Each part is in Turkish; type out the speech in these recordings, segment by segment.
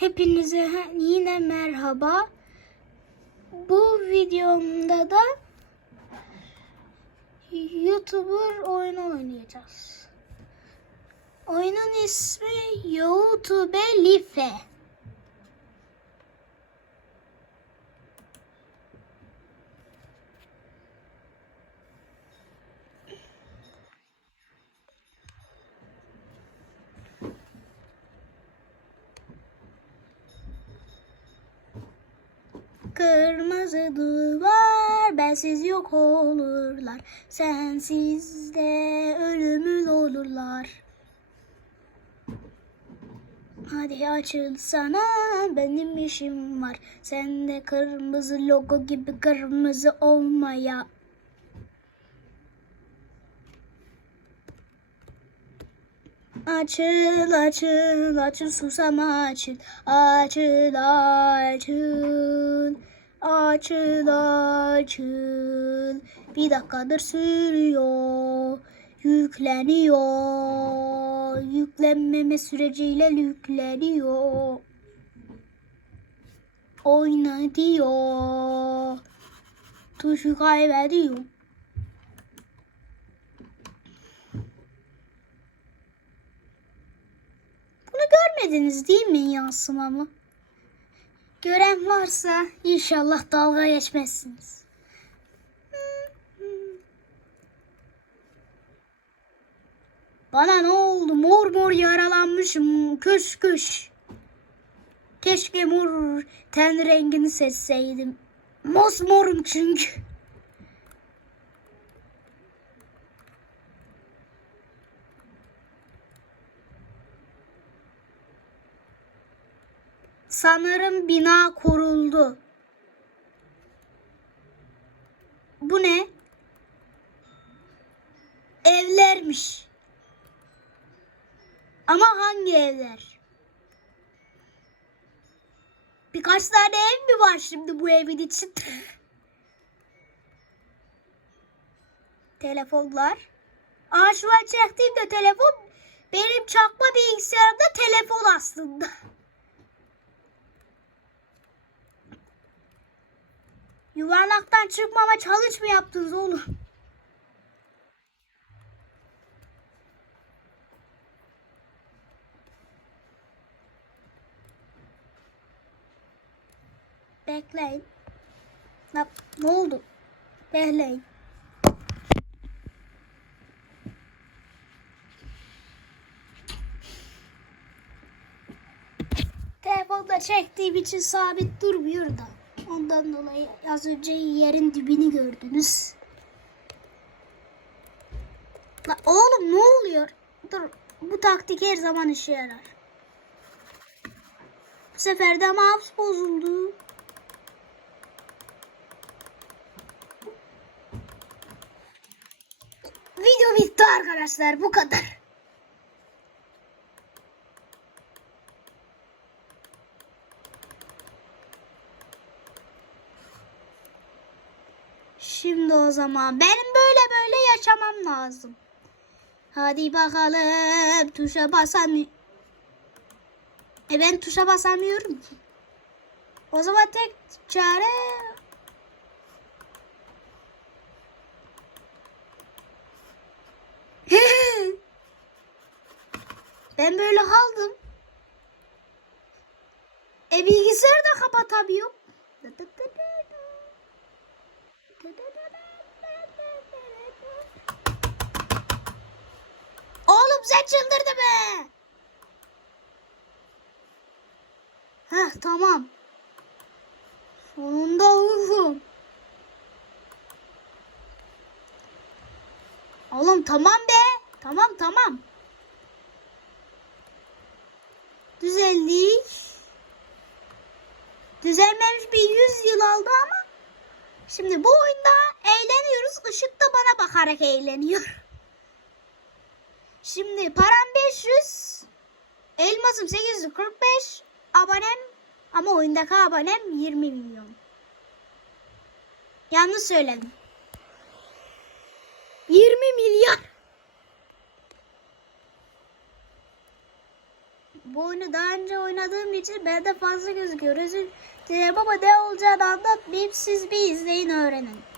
Hepinize yine merhaba. Bu videomda da YouTuber oyunu oynayacağız. Oyunun ismi YouTube Life. Kırmızı duvar bensiz yok olurlar. Sensiz de ölümün olurlar. Hadi açıl sana benim işim var. Sen de kırmızı logo gibi kırmızı olmaya. Açıl açıl açıl susama açıl. Açıl açıl. Açıl açıl. Bir dakikadır sürüyor yükleniyor. Yüklenmeme süreciyle yükleniyor. Oyna tuşu kaybediyor görmediniz değil mi yansımamı? Gören varsa inşallah dalga geçmezsiniz. Bana ne oldu? Mor mor yaralanmışım. Köş köş. Keşke mor ten rengini seçseydim. Mosmorum çünkü. Sanırım bina kuruldu. Bu ne? Evlermiş. Ama hangi evler? Birkaç tane ev mi var şimdi bu evin için? Telefonlar. Aa şu an çektiğimde telefon benim çakma bilgisayarımda telefon aslında. Yuvarlaktan çıkmama challenge mı yaptınız oğlum? Bekleyin. Ne, ne oldu? Bekleyin. Telefonda çektiğim için sabit durmuyor da. Ondan dolayı az önce yerin dibini gördünüz. La oğlum ne oluyor? Dur bu taktik her zaman işe yarar. Bu sefer de mouse bozuldu. Video bitti arkadaşlar bu kadar. Şimdi o zaman benim böyle böyle yaşamam lazım. Hadi bakalım tuşa basamıyorum. E ben tuşa basamıyorum ki. O zaman tek çare ben böyle kaldım. E bilgisayarı da kapatamıyorum. Oğlum sen çıldırdı be. Heh tamam. Sonunda uykum. Oğlum tamam be. Tamam tamam. Düzeldik. Düzelmemiş bir yüz yıl aldı ama şimdi bu oyunda eğleniyoruz. Işık da bana bakarak eğleniyor. Şimdi param 500. Elmasım 845. Abonem ama oyundaki abonem 20 milyon. Yanlış söyledim. 20 milyar. bu oyunu daha önce oynadığım için bende fazla gözüküyor. Özür dilerim ama ne olacağını anlatmayayım. Siz bir izleyin öğrenin.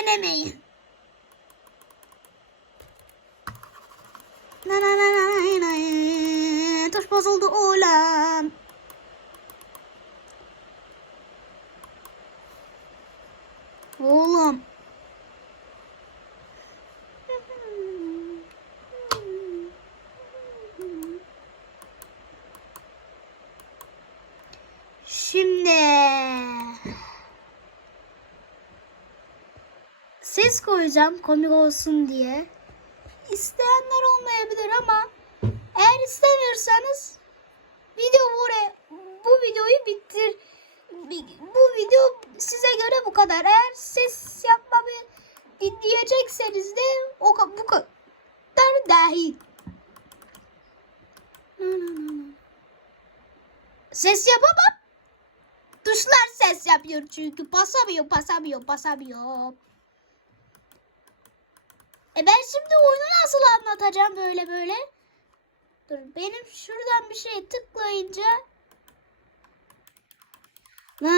Öğrenemeyin. Na na na na na na. Tuş bozuldu ulan. Oğlum. Şimdi ses koyacağım komik olsun diye. İsteyenler olmayabilir ama eğer istemiyorsanız video buraya bu videoyu bitir bi- bu video size göre bu kadar. Eğer ses yapmamı dinleyecekseniz de o bu kadar dahil. Ses yapamam. Tuşlar ses yapıyor çünkü basamıyor, basamıyor, basamıyor. E ben şimdi oyunu nasıl anlatacağım böyle böyle? Dur benim şuradan bir şey tıklayınca La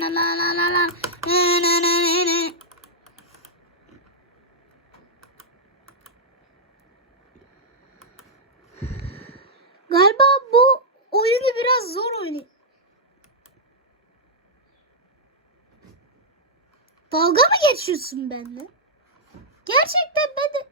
la la la la la na na na. Galiba bu oyunu biraz zor oynuyor. Dalga mı geçiyorsun benimle? Gerçekten ben de...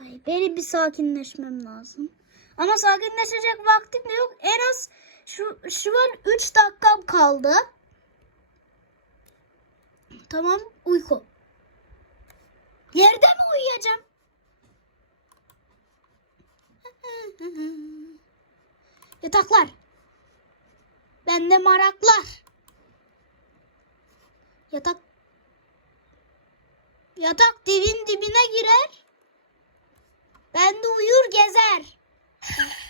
Ay, benim bir sakinleşmem lazım. Ama sakinleşecek vaktim de yok. En az şu, şu an 3 dakikam kaldı. Tamam uyku. Yerde mi uyuyacağım? Yataklar. Bende maraklar. Yatak. Yatak dibin dibine girer. Ben de uyur gezer.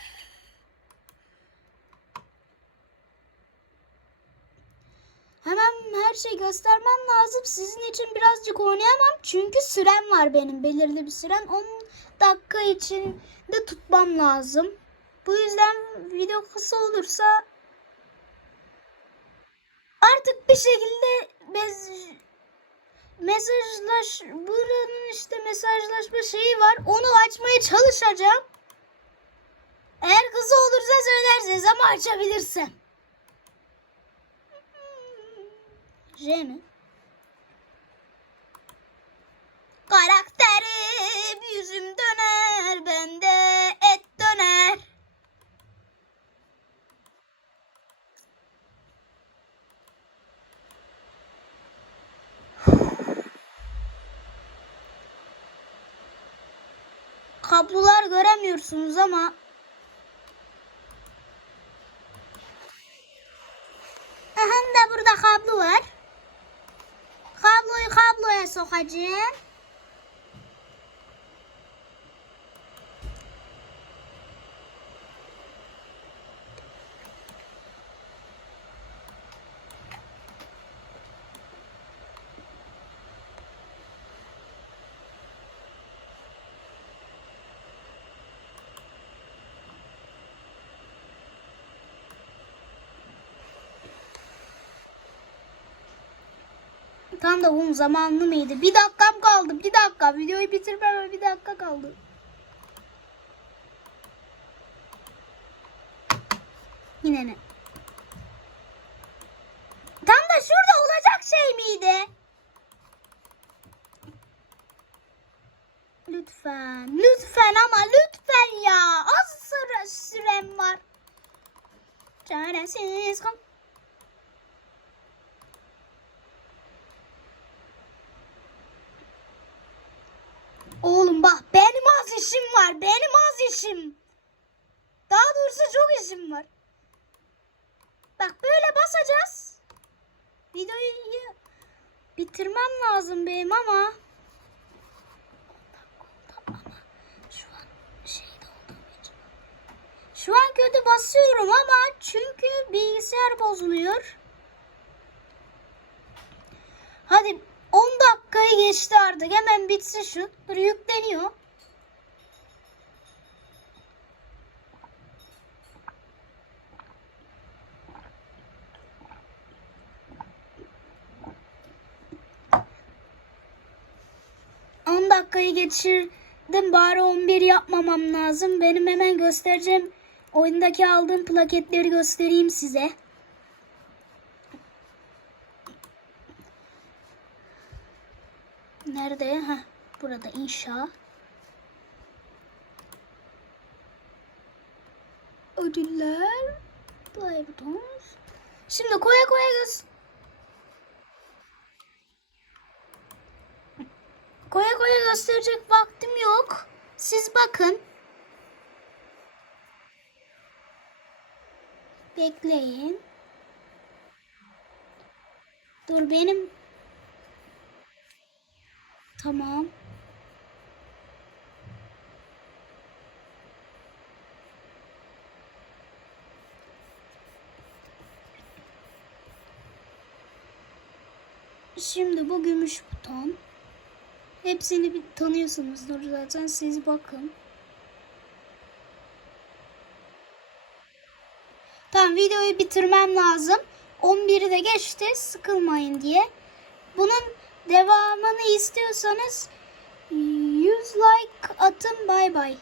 Hemen her şeyi göstermem lazım. Sizin için birazcık oynayamam. Çünkü sürem var benim. Belirli bir süren. 10 dakika içinde tutmam lazım. Bu yüzden video kısa olursa artık bir şekilde bez mesajlaş buranın işte mesajlaşma şeyi var. Onu açmaya çalışacağım. Eğer kısa olursa söylerseniz ama açabilirsem. J mi? Karakterim yüzüm döner bende et döner. Kablolar göremiyorsunuz ama 花 이. Tam da bunun zamanlı mıydı? Bir dakikam kaldı. Bir dakika. Videoyu bitirmeme bir dakika kaldı. Yine ne? Tam da şurada olacak şey miydi? Lütfen. Lütfen ama lütfen ya. Az sıra sürem var. Çaresiz kal. Oğlum bak benim az işim var. Benim az işim. Daha doğrusu çok işim var. Bak böyle basacağız. Videoyu bitirmem lazım benim ama. Şu an Şu an kötü basıyorum ama çünkü bilgisayar bozuluyor. Hadi 10 dakikayı geçti artık. Hemen bitsin şu. Dur yükleniyor. Dakikayı geçirdim bari 11 yapmamam lazım. Benim hemen göstereceğim oyundaki aldığım plaketleri göstereyim size. Nerede? Ha, burada inşa. Ödüller. Play buttons. Şimdi koya koya göz. Koya koya gösterecek vaktim yok. Siz bakın. Bekleyin. Dur benim. Tamam. Şimdi bu gümüş buton. Hepsini bir tanıyorsunuzdur zaten siz bakın. Tamam videoyu bitirmem lazım. 11'i de geçti sıkılmayın diye. Bunun devamını istiyorsanız 100 like atın bay bay.